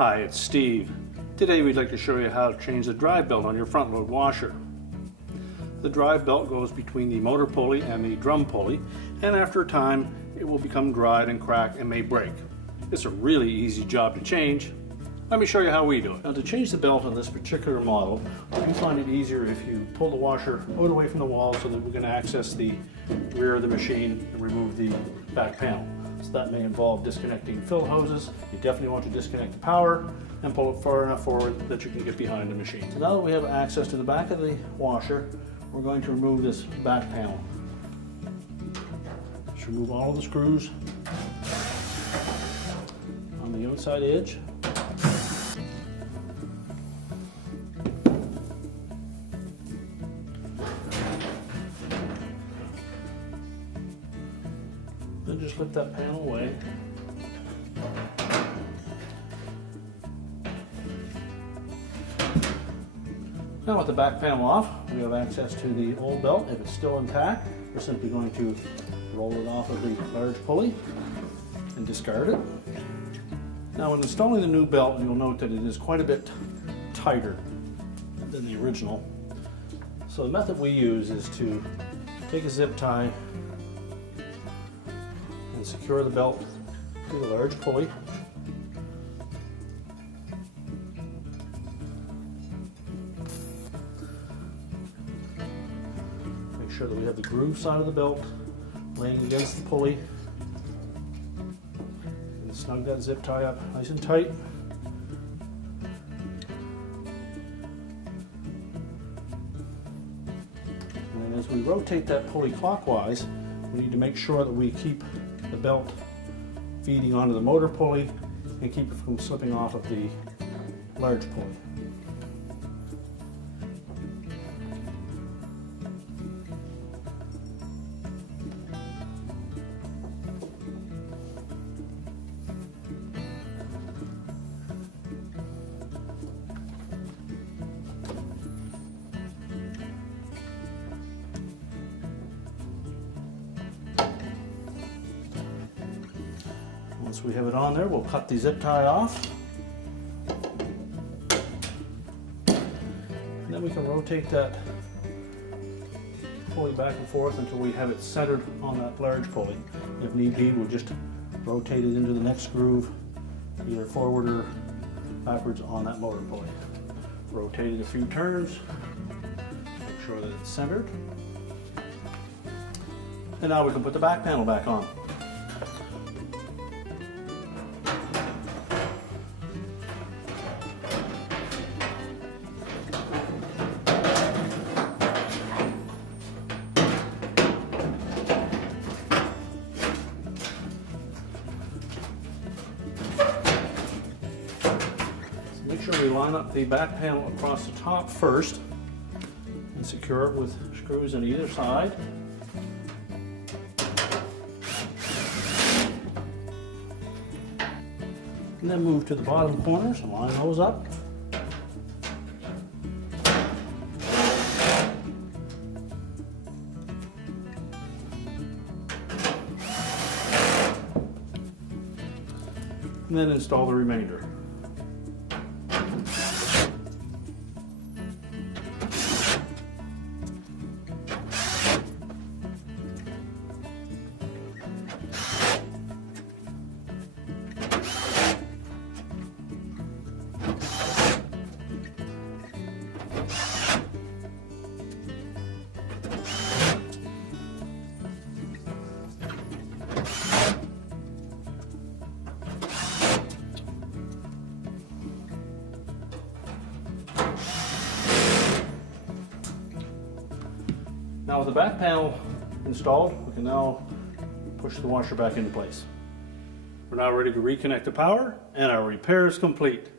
Hi, it's Steve. Today we'd like to show you how to change the drive belt on your front load washer. The drive belt goes between the motor pulley and the drum pulley, and after a time it will become dried and crack and may break. It's a really easy job to change. Let me show you how we do it. Now, to change the belt on this particular model, we find it easier if you pull the washer out away from the wall so that we can access the rear of the machine and remove the back panel. So that may involve disconnecting fill hoses. You definitely want to disconnect the power and pull it far enough forward that you can get behind the machine. So now that we have access to the back of the washer, we're going to remove this back panel. Just remove all of the screws on the outside edge. Then just lift that panel away. Now with the back panel off, we have access to the old belt. If it's still intact, we're simply going to roll it off of the large pulley and discard it. Now when installing the new belt, you'll note that it is quite a bit tighter than the original. So the method we use is to take a zip tie and secure the belt to the large pulley. Make sure that we have the groove side of the belt laying against the pulley. And snug that zip tie up nice and tight. And as we rotate that pulley clockwise, we need to make sure that we keep the belt feeding onto the motor pulley and keep it from slipping off of the large pulley. Once we have it on there, we'll cut the zip tie off. And then we can rotate that pulley back and forth until we have it centered on that large pulley. If need be, we'll just rotate it into the next groove, either forward or backwards on that motor pulley. Rotate it a few turns, make sure that it's centered. And now we can put the back panel back on. Make sure we line up the back panel across the top first and secure it with screws on either side. And then move to the bottom corners and line those up. And then install the remainder. Now with the back panel installed, we can now push the washer back into place. We're now ready to reconnect the power, and our repair is complete.